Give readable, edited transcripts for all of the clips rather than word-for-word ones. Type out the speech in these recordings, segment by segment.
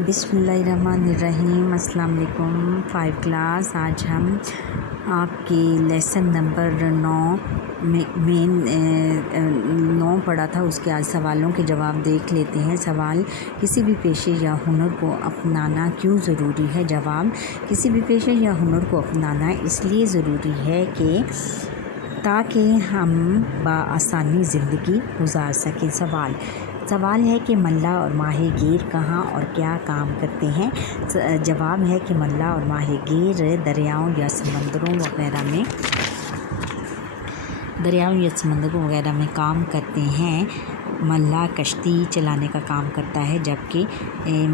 بسم اللہ الرحمن الرحیم۔ السلام علیکم 5 کلاس۔ آج ہم آپ کی لیسن نمبر 9 میں 9 پڑھا تھا، اس کے آج سوالوں کے جواب دیکھ لیتے ہیں۔ سوال: کسی بھی پیشے یا ہنر کو اپنانا کیوں ضروری ہے؟ جواب: کسی بھی پیشے یا ہنر کو اپنانا اس لیے ضروری ہے کہ تاکہ ہم بآسانی زندگی گزار سکیں۔ سوال ہے کہ ملح اور ماہی گیر کہاں اور کیا کام کرتے ہیں؟ جواب ہے کہ ملح اور ماہی گیر دریاؤں یا سمندروں وغیرہ میں کام کرتے ہیں۔ ملح کشتی چلانے کا کام کرتا ہے، جبکہ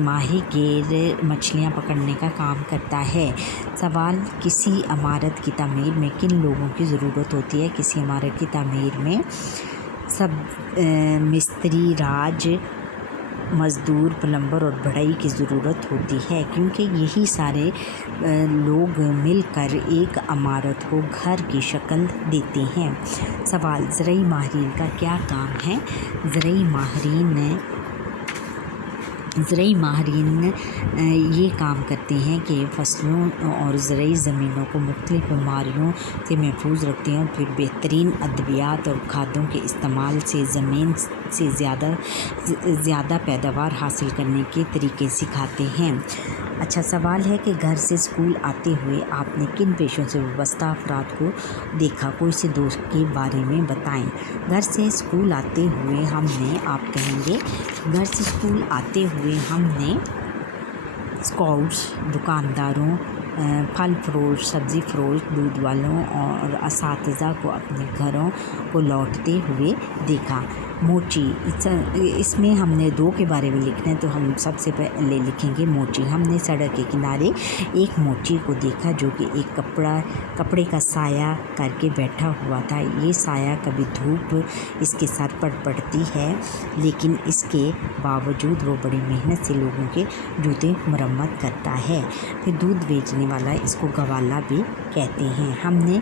ماہی گیر مچھلیاں پکڑنے کا کام کرتا ہے۔ سوال: کسی عمارت کی تعمیر میں کن لوگوں کی ضرورت ہوتی ہے؟ کسی عمارت کی تعمیر میں سب مستری، راج مزدور، پلمبر اور بڑھئی کی ضرورت ہوتی ہے، کیونکہ یہی سارے لوگ مل کر ایک عمارت کو گھر کی شکل دیتے ہیں۔ سوال: زرعی ماہرین کا کیا کام ہے؟ زرعی ماہرین یہ کام کرتے ہیں کہ فصلوں اور زرعی زمینوں کو مختلف بیماریوں سے محفوظ رکھتے ہیں اور پھر بہترین ادویات اور کھادوں کے استعمال سے زمین سے زیادہ پیداوار حاصل کرنے کے طریقے سکھاتے ہیں۔ اچھا، سوال ہے کہ گھر سے اسکول آتے ہوئے آپ نے کن پیشوں سے وابستہ افراد کو دیکھا؟ کوئی سے دو کے بارے میں بتائیں۔ گھر سے اسکول آتے ہوئے آپ کہیں گے گھر سے اسکول آتے ہوئے ہم نے اسکاؤٹس، دکانداروں، پھل فروش، سبزی فروش، دودھ والوں اور اساتذہ کو اپنے گھروں کو لوٹتے ہوئے دیکھا۔ موچی، اس میں ہم نے 2 کے بارے میں لکھنا ہے، تو ہم سب سے پہلے لکھیں گے موچی۔ ہم نے سڑک کے کنارے ایک موچی کو دیکھا جو کہ ایک کپڑے کا سایہ کر کے بیٹھا ہوا تھا۔ یہ سایہ کبھی دھوپ اس کے سر پر پڑتی ہے، لیکن اس کے باوجود وہ بڑی محنت سے لوگوں کے جوتے مرمت کرتا ہے۔ پھر دودھ بیچنے والا، اس کو گوالا بھی کہتے ہیں۔ ہم نے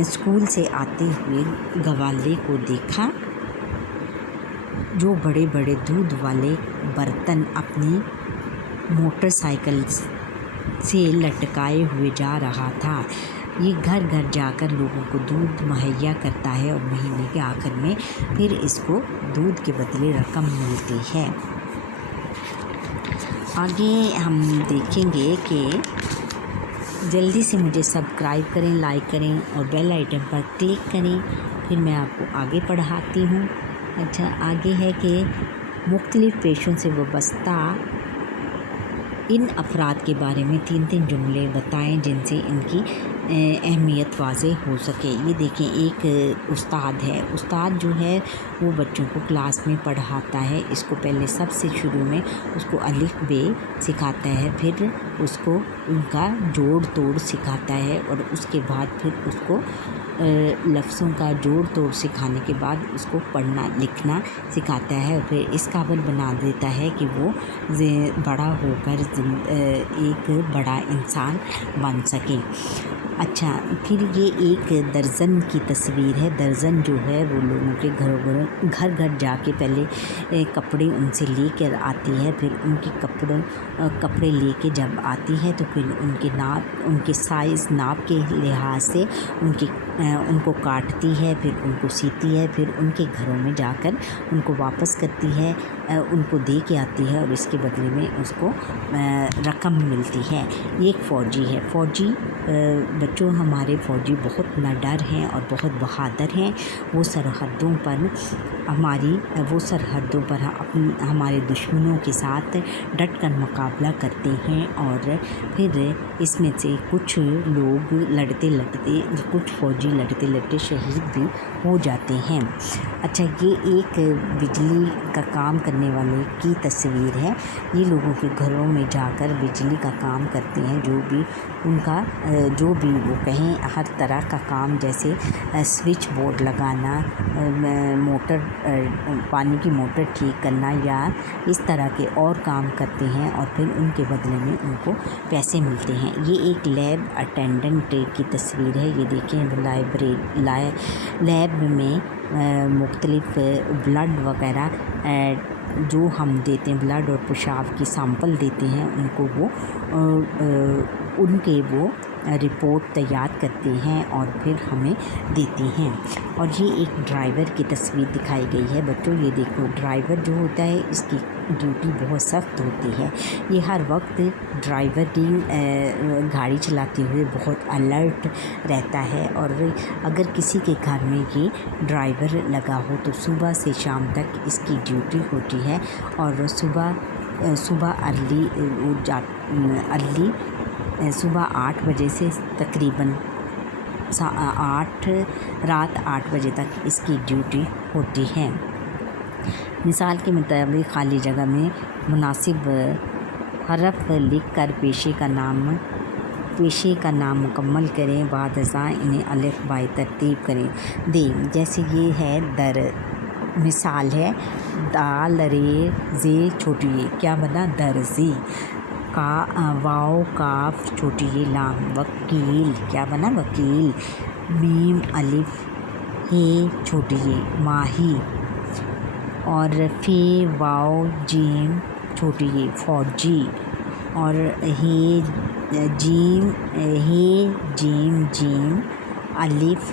اسکول سے آتے ہوئے گوالے کو دیکھا جو بڑے بڑے دودھ والے برتن اپنی موٹر سائیکل سے لٹکائے ہوئے جا رہا تھا۔ یہ گھر گھر جا کر لوگوں کو دودھ مہیا کرتا ہے اور مہینے کے آخر میں پھر اس کو دودھ کے بدلے رقم ملتی ہے۔ آگے ہم دیکھیں گے کہ جلدی سے مجھے سبسکرائب کریں، لائک کریں اور بیل آئیکن پر کلک کریں، پھر میں آپ کو آگے پڑھاتی ہوں۔ اچھا، آگے ہے کہ مختلف پیشوں سے وابستہ ان افراد کے بارے میں 3 جملے بتائیں جن سے ان کی اہمیت واضح ہو سکے۔ یہ دیکھیں، ایک استاد ہے۔ استاد جو ہے وہ بچوں کو کلاس میں پڑھاتا ہے۔ اس کو پہلے سب سے شروع میں اس کو الف ب سکھاتا ہے، پھر اس کو ان کا جوڑ توڑ سکھاتا ہے، اور اس کے بعد پھر اس کو لفظوں کا جوڑ توڑ سکھانے کے بعد اس کو پڑھنا لکھنا سکھاتا ہے، پھر اس قابل بنا دیتا ہے کہ وہ بڑا ہو کر ایک بڑا انسان بن سکے۔ اچھا، پھر یہ ایک درزن کی تصویر ہے۔ درزن جو ہے وہ لوگوں کے گھر گھر جا کے پہلے کپڑے ان سے لے کر آتی ہے، پھر ان کے کپڑے لے کے جب آتی ہے تو پھر ان کے سائز ناپ کے لحاظ سے ان کو کاٹتی ہے، پھر ان کو سیتی ہے، پھر ان کے گھروں میں جا کر ان کو واپس کرتی ہے، ان کو دے کے آتی ہے، اور اس کے بدلے میں اس کو رقم ملتی ہے۔ یہ ایک فوجی ہے۔ فوجی بچوں، ہمارے فوجی بہت نڈر ہیں اور بہت بہادر ہیں۔ وہ سرحدوں پر ہمارے دشمنوں کے ساتھ ڈٹ کر مقابلہ کرتے ہیں، اور پھر اس میں سے کچھ فوجی لڑتے لڑتے شہید بھی ہو جاتے ہیں۔ اچھا، یہ ایک بجلی کا کام کرنے والے کی تصویر ہے۔ یہ لوگوں کے گھروں میں جا کر بجلی کا کام کرتے ہیں، جو بھی وہ کہیں، ہر طرح کا کام، جیسے سوئچ بورڈ لگانا، پانی کی موٹر ٹھیک کرنا، یا اس طرح کے اور کام کرتے ہیں، اور پھر ان کے بدلے میں ان کو پیسے ملتے ہیں۔ یہ ایک لیب اٹینڈنٹ کی تصویر ہے۔ یہ دیکھیں، لیب میں مختلف بلڈ وغیرہ جو ہم دیتے ہیں بلڈ اور پیشاب کی سیمپل دیتے ہیں ان کو وہ ان کے وہ رپورٹ تیار کرتے ہیں اور پھر ہمیں دیتے ہیں۔ اور یہ ایک ڈرائیور کی تصویر دکھائی گئی ہے بچوں، یہ دیکھو ڈرائیور جو ہوتا ہے اس کی ڈیوٹی بہت سخت ہوتی ہے، یہ ہر وقت ڈرائیور کی گاڑی چلاتے ہوئے بہت الرٹ رہتا ہے، اور اگر کسی کے گھر میں یہ ڈرائیور لگا ہو تو صبح سے شام تک اس کی ڈیوٹی ہوتی ہے، اور صبح ارلی صبح 8 بجے سے تقریباً رات 8 بجے تک اس کی ڈیوٹی ہوتی ہے۔ مثال کے مطابق خالی جگہ میں مناسب حرف لکھ کر پیشے کا نام مکمل کریں، بعد ازاں انہیں الف بائے ترتیب دیں۔ جیسے یہ ہے مثال ہے دال رے زے چھوٹی یہ، کیا بنا درزی، واو کاف چھوٹی یہ لام وکیل، کیا بنا وکیل، میم الف ہے چھوٹی یہ ماہی، اور فے واو جیم چھوٹی یہ فوجی، اور ہے جیم الف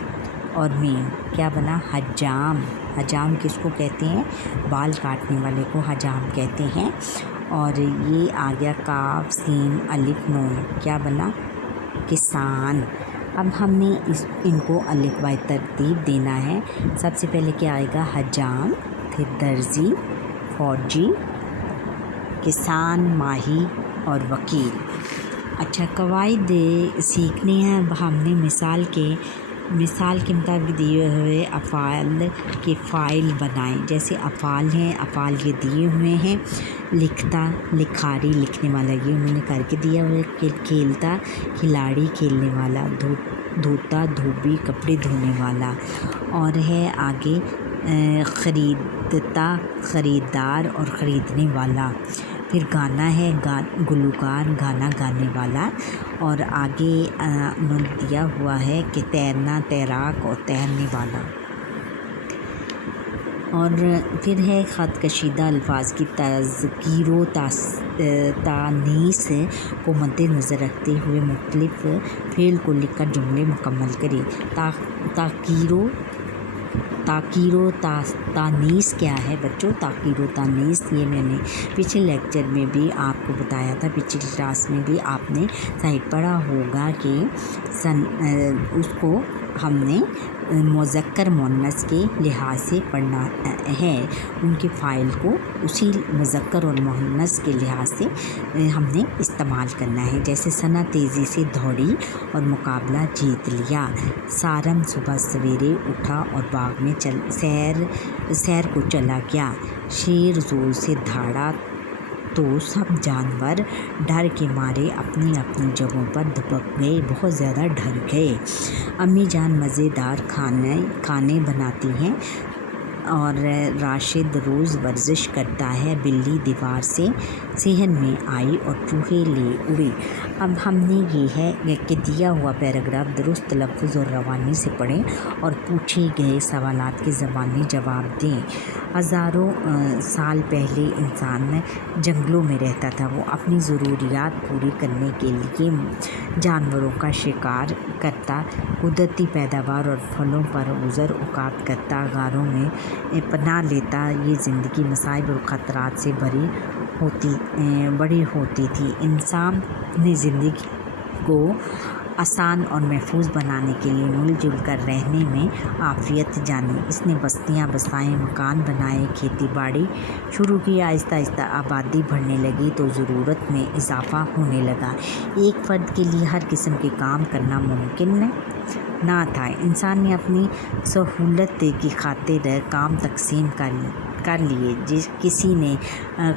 اور میم، کیا بنا حجام۔ حجام کس کو کہتے ہیں؟ بال کاٹنے والے کو حجام کہتے ہیں۔ اور یہ آ گیا کاف سین الف نون، کیا بنا کسان۔ اب ہم نے ان کو الف بائی ترتیب دینا ہے۔ سب سے پہلے کیا آئے گا؟ حجام، پھر درزی، فوجی، کسان، ماہی اور وکیل۔ اچھا، قواعد سیکھنے ہیں اب ہم نے مثال کے مطابق دیے ہوئے افعال کے فاعل بنائیں۔ جیسے افعال ہیں، افعال یہ دیے ہوئے ہیں، لکھتا لکھاری لکھنے والا یہ انہوں نے کر کے دیا ہوا ہے، کھیلتا کھلاڑی کھیلنے والا، دھوتا دھوبی کپڑے دھونے والا، اور ہے آگے خریدتا خریدار اور خریدنے والا، پھر گانا ہے گلوکار گانا گانے والا، اور آگے انہوں نے دیا ہوا ہے کہ تیرنا تیراک اور تیرنے والا، اور پھر ہے خط کشیدہ الفاظ کی تذکیر و تانیث کو مد نظر رکھتے ہوئے مختلف فعل کو لکھ کر جملے مکمل کریں۔ تاکیر و تانیث کیا ہے بچوں؟ تاکیر و تانیث یہ میں نے پچھلے لیکچر میں بھی آپ کو بتایا تھا، پچھلی کلاس میں بھی آپ نے شاید پڑھا ہوگا کہ اس کو ہم نے مذکر مؤنث کے لحاظ سے پڑھنا ہے، ان کے فاعل کو اسی مذکر اور مؤنث کے لحاظ سے ہم نے استعمال کرنا ہے۔ جیسے ثنا تیزی سے دوڑی اور مقابلہ جیت لیا، سارم صبح سویرے اٹھا اور باغ میں سیر کو چلا گیا، شیر زور سے دھاڑا تو سب جانور ڈر کے مارے اپنی اپنی جگہوں پر دبک گئے، بہت زیادہ ڈر گئے۔ امی جان مزیدار کھانے بناتی ہیں، اور راشد روز ورزش کرتا ہے، بلی دیوار سے صحن میں آئی اور چوہے لے اڑے۔ اب ہم نے یہ ہے کہ دیا ہوا پیراگراف درست تلفظ اور روانی سے پڑھیں اور پوچھے گئے سوالات کے زبانی جواب دیں۔ ہزاروں سال پہلے انسان جنگلوں میں رہتا تھا، وہ اپنی ضروریات پوری کرنے کے لیے جانوروں کا شکار کرتا، قدرتی پیداوار اور پھلوں پر گزر اوقات کرتا، غاروں میں پناہ لیتا۔ یہ زندگی مصائب اور خطرات سے بڑی ہوتی تھی۔ انسان نے زندگی کو آسان اور محفوظ بنانے کے لیے مل جل کر رہنے میں عافیت جانی۔ اس نے بستیاں بسائیں، مکان بنائے، کھیتی باڑی شروع کی، آہستہ آہستہ آبادی بڑھنے لگی تو ضرورت میں اضافہ ہونے لگا۔ ایک فرد کے لیے ہر قسم کے کام کرنا ممکن نہ تھا۔ انسان نے اپنی سہولت کی خاطر کام تقسیم کر لیے، کسی نے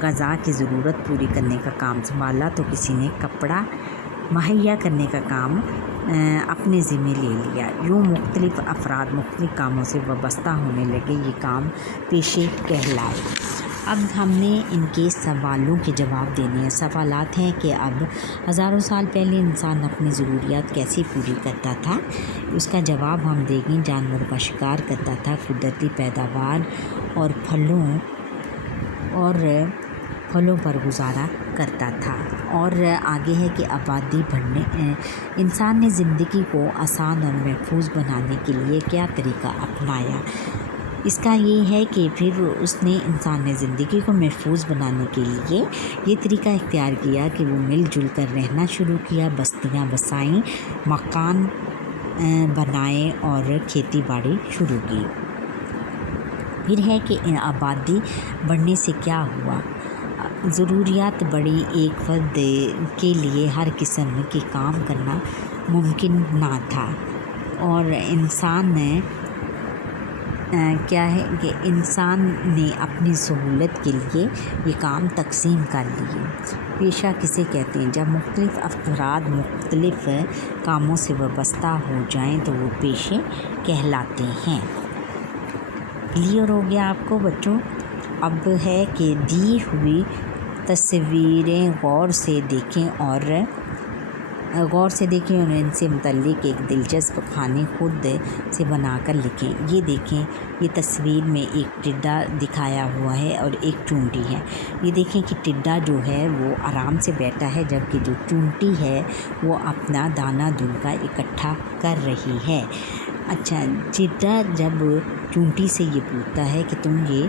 غذا کی ضرورت پوری کرنے کا کام سنبھالا تو کسی نے کپڑا مہیا کرنے کا کام اپنے ذمہ لے لیا۔ یوں مختلف افراد مختلف کاموں سے وابستہ ہونے لگے، یہ کام پیشے کہلائے۔ اب ہم نے ان کے سوالوں کے جواب دینے ہیں۔ سوالات ہیں کہ اب ہزاروں سال پہلے انسان اپنی ضروریات کیسے پوری کرتا تھا، اس کا جواب ہم دیں گے۔ جانوروں کا شکار کرتا تھا، قدرتی پیداوار اور پھلوں اور پھلوں پر گزارا کرتا تھا۔ اور آگے ہے کہ آبادی بڑھنے انسان نے زندگی کو آسان اور محفوظ بنانے کے لیے کیا طریقہ اپنایا؟ اس کا یہ ہے کہ پھر انسان نے زندگی کو محفوظ بنانے کے لیے یہ طریقہ اختیار کیا کہ وہ مل جل کر رہنا شروع کیا، بستیاں بسائیں، مکان بنائے اور کھیتی باڑی شروع کی۔ پھر ہے کہ آبادی بڑھنے سے کیا ہوا؟ ضروریات بڑھی، ایک فرد کے لیے ہر قسم کے کام کرنا ممکن نہ تھا، اور انسان نے اپنی سہولت کے لیے یہ کام تقسیم کر لیے۔ پیشہ کسے کہتے ہیں؟ جب مختلف افراد مختلف کاموں سے وابستہ ہو جائیں تو وہ پیشے کہلاتے ہیں۔ کلیئر ہو گیا آپ کو بچوں؟ اب ہے کہ دی ہوئی تصویریں غور سے دیکھیں اور ان سے متعلق ایک دلچسپ کہانی خود سے بنا کر لکھیں۔ یہ دیکھیں، یہ تصویر میں ایک ٹڈا دکھایا ہوا ہے اور ایک چونٹی ہے۔ یہ دیکھیں کہ ٹڈا جو ہے وہ آرام سے بیٹھا ہے، جبکہ جو چونٹی ہے وہ اپنا دانہ دن کا اکٹھا کر رہی ہے۔ اچھا، ٹڈا جب چونٹی سے یہ پوچھتا ہے کہ تم یہ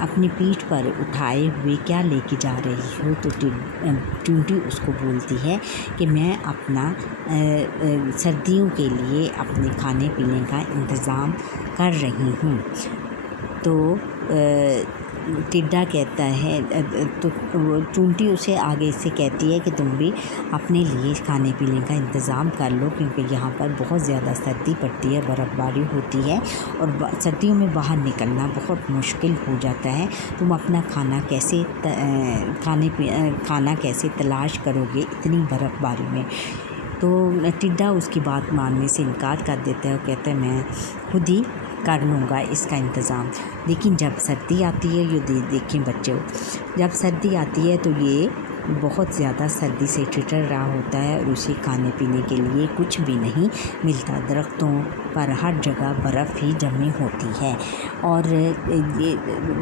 اپنی پیٹھ پر اٹھائے ہوئے کیا لے کے جا رہی ہو، تو چونٹی اس کو بولتی ہے کہ میں اپنا سردیوں کے لیے اپنے کھانے پینے کا انتظام کر رہی ہوں۔ تو ٹڈا کہتا ہے، تو چونٹی اسے آگے سے کہتی ہے کہ تم بھی اپنے لیے کھانے پینے کا انتظام کر لو، کیونکہ یہاں پر بہت زیادہ سردی پڑتی ہے، برف باری ہوتی ہے اور سردیوں میں باہر نکلنا بہت مشکل ہو جاتا ہے۔ تم اپنا کھانا کیسے تلاش کرو گے اتنی برف باری میں؟ تو ٹڈا اس کی بات ماننے سے انکار کر دیتا ہے اور کہتا ہے میں خود ہی کر لوں گا اس کا انتظام۔ لیکن جب سردی آتی ہے، یہ دیکھیں بچوں، جب سردی آتی ہے تو یہ بہت زیادہ سردی سے ٹھٹر رہا ہوتا ہے اور اسے کھانے پینے کے لیے کچھ بھی نہیں ملتا۔ درختوں پر ہر جگہ برف ہی جمی ہوتی ہے، اور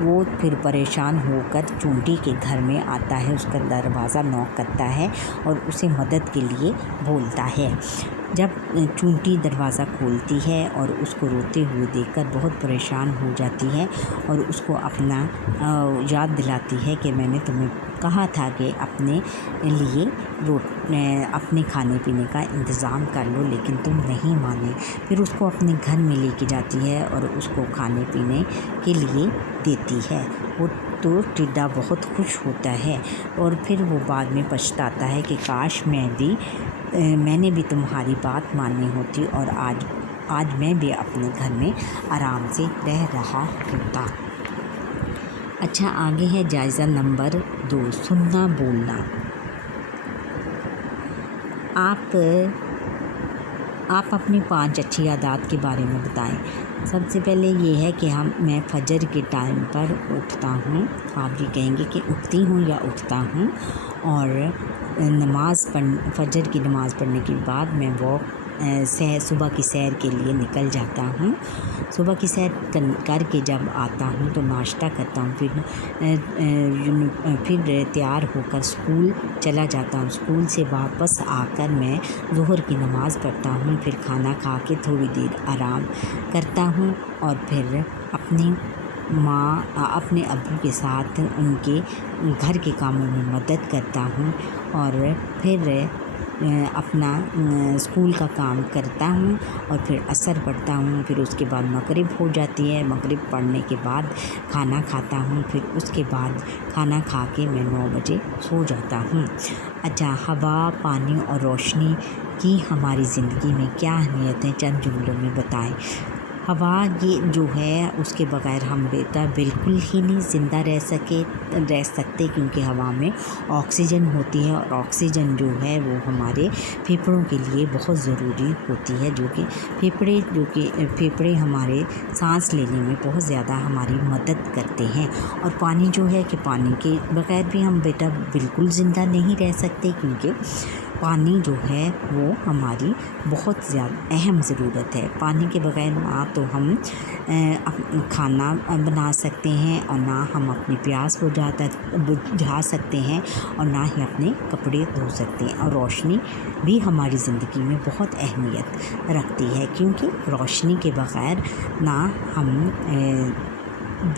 وہ پھر پریشان ہو کر چونٹی کے گھر میں آتا ہے، اس کا دروازہ نوک کرتا ہے اور اسے مدد کے لیے بولتا ہے۔ جب چونٹی دروازہ کھولتی ہے اور اس کو روتے ہوئے دیکھ کر بہت پریشان ہو جاتی ہے اور اس کو اپنا یاد دلاتی ہے کہ میں نے تمہیں کہا تھا کہ اپنے لیے اپنے کھانے پینے کا انتظام کر لو، لیکن تم نہیں مانے۔ پھر اس کو اپنے گھر میں لے کے جاتی ہے اور اس کو کھانے پینے کے لیے دیتی ہے۔ وہ تو ٹڈا بہت خوش ہوتا ہے اور پھر وہ بعد میں پچھتاتا ہے کہ کاش میں نے بھی تمہاری بات مانی ہوتی اور آج میں بھی اپنے گھر میں آرام سے رہ رہا ہوتا۔ اچھا، آگے ہے جائزہ نمبر 2، سننا بولنا۔ آپ اپنی 5 اچھی عادات کے بارے میں بتائیں۔ سب سے پہلے یہ ہے کہ میں فجر کے ٹائم پر اٹھتا ہوں۔ آپ یہ کہیں گے کہ اٹھتی ہوں یا اٹھتا ہوں، اور فجر کی نماز پڑھنے کے بعد میں صبح کی سیر کے لیے نکل جاتا ہوں۔ صبح کی سیر کر کے جب آتا ہوں تو ناشتہ کرتا ہوں، پھر تیار ہو کر اسکول چلا جاتا ہوں۔ اسکول سے واپس آ کر میں ظہر کی نماز پڑھتا ہوں، پھر کھانا کھا کے تھوڑی دیر آرام کرتا ہوں اور پھر اپنے ابو کے ساتھ ان کے گھر کے کاموں میں مدد کرتا ہوں، اور پھر اپنا اسکول کا کام کرتا ہوں اور پھر عصر پڑھتا ہوں۔ پھر اس کے بعد مغرب ہو جاتی ہے، مغرب پڑھنے کے بعد کھانا کھاتا ہوں، پھر اس کے بعد کھانا کھا کے میں 9 بجے سو جاتا ہوں۔ اچھا، ہوا، پانی اور روشنی کی ہماری زندگی میں کیا اہمیت ہے، چند جملوں میں بتائیں۔ ہوا یہ جو ہے اس کے بغیر ہم بالکل ہی نہیں زندہ رہ سکتے، کیونکہ ہوا میں آکسیجن ہوتی ہے، اور آکسیجن جو ہے وہ ہمارے پھیپھڑوں کے لیے بہت ضروری ہوتی ہے، جو کہ پھیپھڑے ہمارے سانس لینے میں بہت زیادہ ہماری مدد کرتے ہیں۔ اور پانی جو ہے کہ پانی کے بغیر بھی ہم بالکل زندہ نہیں رہ سکتے، کیونکہ پانی جو ہے وہ ہماری بہت زیادہ اہم ضرورت ہے۔ پانی کے بغیر نہ تو ہم کھانا بنا سکتے ہیں اور نہ ہم اپنی پیاس بجھا سکتے ہیں اور نہ ہی اپنے کپڑے دھو سکتے ہیں۔ اور روشنی بھی ہماری زندگی میں بہت اہمیت رکھتی ہے، کیونکہ روشنی کے بغیر نہ ہم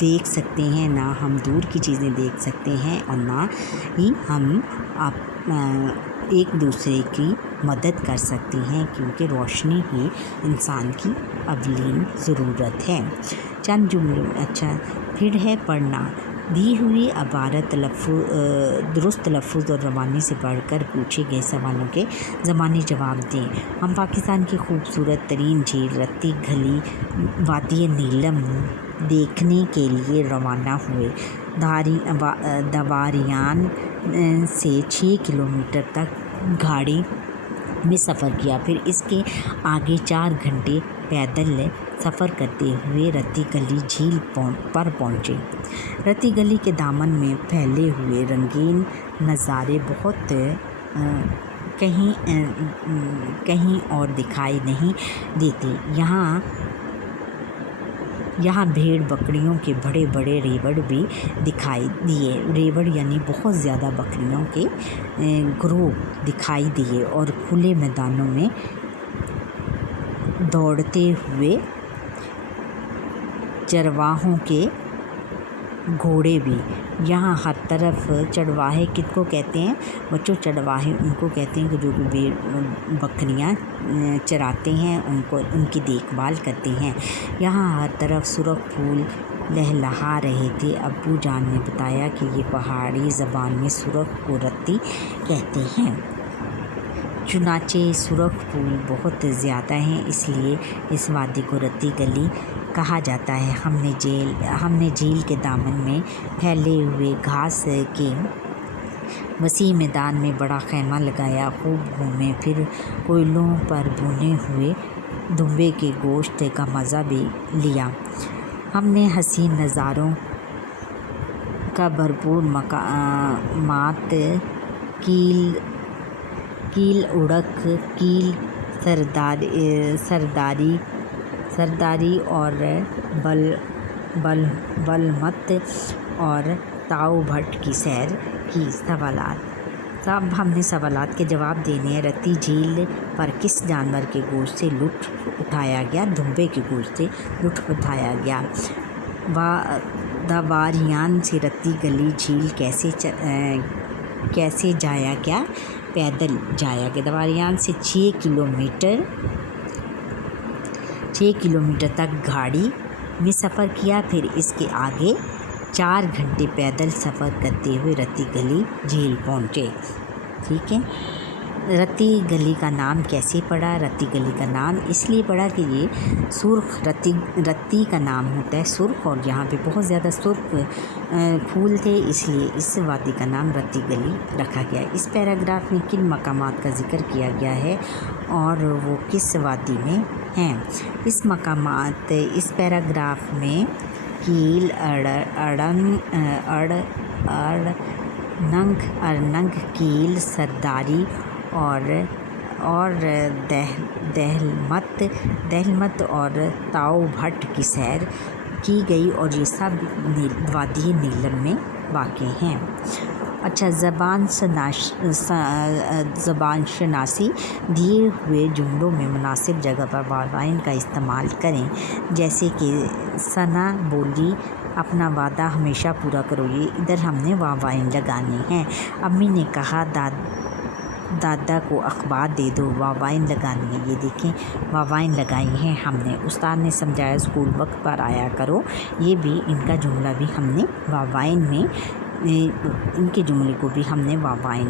دیکھ سکتے ہیں، نہ ہم دور کی چیزیں دیکھ سکتے ہیں اور نہ ہی ہم ایک دوسرے کی مدد کر سکتے ہیں، کیونکہ روشنی ہی انسان کی اولین ضرورت ہے۔ چند جملے پھر ہے پڑھنا۔ دی ہوئی عبارت درست تلفظ اور زبانی سے پڑھ کر پوچھے گئے سوالوں کے زبانی جواب دیں۔ ہم پاکستان کی خوبصورت ترین جھیل رتی گلی وادی نیلم دیکھنے کے لیے روانہ ہوئے۔ دواریان سے 6 کلومیٹر تک گاڑی میں سفر کیا، پھر اس کے آگے 4 گھنٹے پیدل سفر کرتے ہوئے رتی گلی جھیل پر پہنچے۔ رتی گلی کے دامن میں پھیلے ہوئے رنگین نظارے بہت کہیں اور دکھائی نہیں دیتے۔ یہاں بھیڑ بکریوں کے بڑے بڑے ریوڑ بھی دکھائی دیے۔ ریوڑ یعنی بہت زیادہ بکریوں کے گروہ دکھائی دیے اور کھلے میدانوں میں دوڑتے ہوئے چرواہوں کے گھوڑے بھی۔ یہاں ہر طرف چرواہے کن کو کہتے ہیں بچوں؟ چرواہے ان کو کہتے ہیں کہ جو بکریاں چراتے ہیں، ان کی دیکھ بھال کرتے ہیں۔ یہاں ہر طرف سرخ پھول لہلہا رہے تھے۔ ابو جان نے بتایا کہ یہ پہاڑی زبان میں سرخ کو رتی کہتے ہیں۔ چنانچہ سرخ پھول بہت زیادہ ہیں، اس لیے اس وادی کو رتی گلی کہا جاتا ہے۔ ہم نے جھیل کے دامن میں پھیلے ہوئے گھاس کے وسیع میدان میں بڑا خیمہ لگایا، خوب گھومے، پھر کوئلوں پر بھنے ہوئے دمبے کے گوشت کا مزہ بھی لیا۔ ہم نے حسین نظاروں کا بھرپور مقامات کیل اڑک، کیل سرداری اور بلمت اور تاؤ بھٹ کی سیر کی۔ ہم نے سوالات کے جواب دینے ہیں۔ رتی جھیل پر کس جانور کے گوشت سے لطف اٹھایا گیا؟ دمبے کے گوشت سے لطف اٹھایا گیا۔ دواریان سے رتی گلی جھیل کیسے جایا گیا؟ پیدل جایا گیا۔ دواریان سے 6 کلومیٹر تک گاڑی میں سفر کیا، پھر اس کے آگے 4 گھنٹے پیدل سفر کرتے ہوئے رتی گلی جھیل پہنچے۔ ٹھیک ہے، رتی گلی کا نام کیسے پڑا؟ رتی گلی کا نام اس لیے پڑا کہ یہ سرخ رتی کا نام ہوتا ہے سرخ، اور یہاں پہ بہت زیادہ سرخ پھول تھے، اس لیے اس وادی کا نام رتی گلی رکھا گیا۔ اس پیراگراف میں کن مقامات کا ذکر کیا گیا ہے اور وہ کس وادی میں ہیں؟ اس پیراگراف میں کیل، ارننگ، کیل، سرداری اور دہلمت اور تاؤ بھٹ کی سیر کی گئی اور یہ سب وادی نیلم میں واقع ہیں۔ زبان شناسی دیے ہوئے جملوں میں مناسب جگہ پر واوائن کا استعمال کریں، جیسے کہ ثنا بولی اپنا وعدہ ہمیشہ پورا کرو، یہ ادھر ہم نے واوائن لگانے ہیں۔ امی نے کہا دادا کو اخبار دے دو، واوائن لگانی ہے، یہ دیکھیں واوائن لگائی ہیں ہم نے۔ استاد نے سمجھایا اسکول وقت پر آیا کرو، یہ بھی ان کا جملہ بھی ہم نے واوائن میں، ان کے جملے کو بھی ہم نے واوائن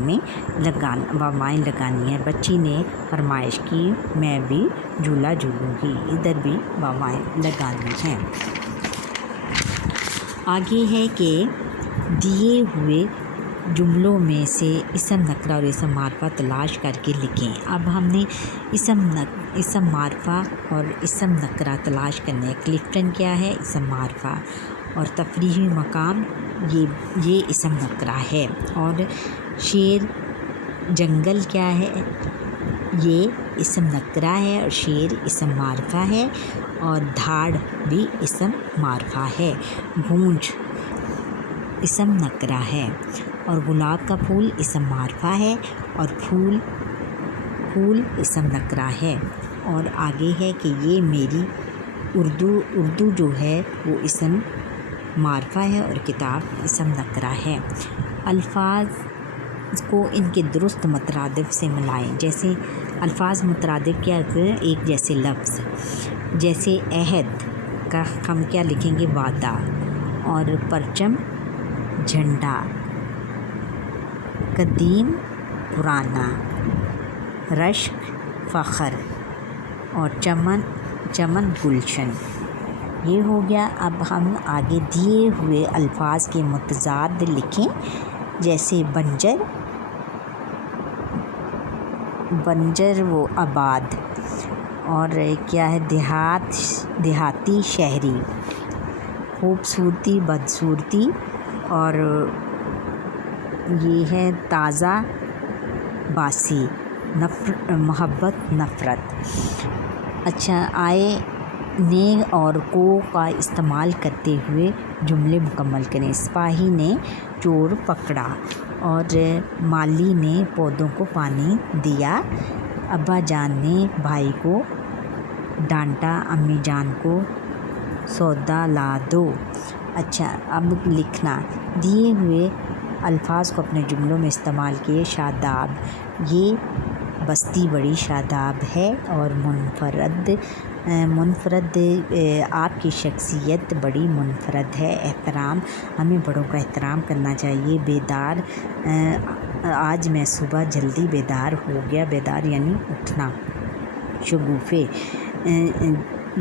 لگانی ہے۔ بچی نے فرمائش کی میں بھی جھولا جھولوں گی، ادھر بھی واوائن لگانی ہے۔ آگے ہے کہ دیے ہوئے جملوں میں سے اسم نکرہ اور اسم معرفہ تلاش کر کے لکھیں۔ اب ہم نے اسم معرفہ اور اسم نکرہ تلاش کرنے ہیں۔ کلفٹن کیا ہے؟ اسم معرفہ، اور تفریحی مقام یہ اسم نکرہ ہے، اور جنگل کیا ہے؟ یہ اسم نکرہ ہے اور شیر اسم معرفہ ہے اور دھاڑ بھی اسم معرفہ ہے۔ گونج اسم نکرہ ہے اور گلاب کا پھول اسم معرفہ ہے اور پھول اسم نکرہ ہے۔ اور آگے ہے کہ یہ میری اردو جو ہے وہ اسم معرفہ ہے اور کتاب اسم نکرہ ہے۔ الفاظ کو ان کے درست مترادف سے ملائیں۔ جیسے الفاظ مترادف کیا کریں؟ ایک جیسے لفظ، جیسے عہد کا ہم کیا لکھیں گے؟ وعدہ۔ اور پرچم جھنڈا، قدیم پرانا، رشک فخر اور چمن گلشن۔ یہ ہو گیا۔ اب ہم آگے دیے ہوئے الفاظ کے متضاد لکھیں۔ جیسے بنجر و آباد، اور کیا ہے؟ دیہاتی شہری، خوبصورتی بدصورتی، اور یہ ہے تازہ باسی، محبت نفرت۔ اچھا، آئے نے اور کو کا استعمال کرتے ہوئے جملے مکمل کریں۔ سپاہی نے چور پکڑا اور مالی نے پودوں کو پانی دیا۔ ابا جان نے بھائی کو ڈانٹا، امی جان کو سودا لا دو۔ اچھا، اب لکھنا دیے ہوئے الفاظ کو اپنے جملوں میں استعمال کیے۔ شاداب، یہ بستی بڑی شاداب ہے اور منفرد آپ کی شخصیت بڑی منفرد ہے۔ احترام، ہمیں بڑوں کا احترام کرنا چاہیے۔ بیدار، آج میں صبح جلدی بیدار ہو گیا۔ بیدار یعنی اٹھنا۔ شگوفے،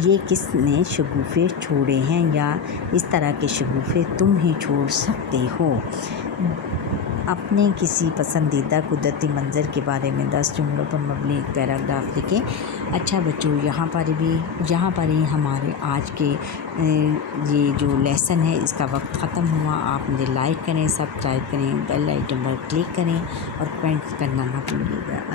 یہ کس نے شگوفے چھوڑے ہیں، یا اس طرح کے شگوفے تم ہی چھوڑ سکتے ہو۔ اپنے کسی پسندیدہ قدرتی منظر کے بارے میں 10 جملوں پر مبنی ایک پیراگراف لکھیں۔ اچھا بچوں، یہاں پر ہی ہمارے آج کے یہ جو لیسن ہے اس کا وقت ختم ہوا۔ آپ مجھے لائک کریں، سبسکرائب کریں، بیل آئیکن پر کلک کریں اور کمنٹ کرنا نہ بھولیے گا۔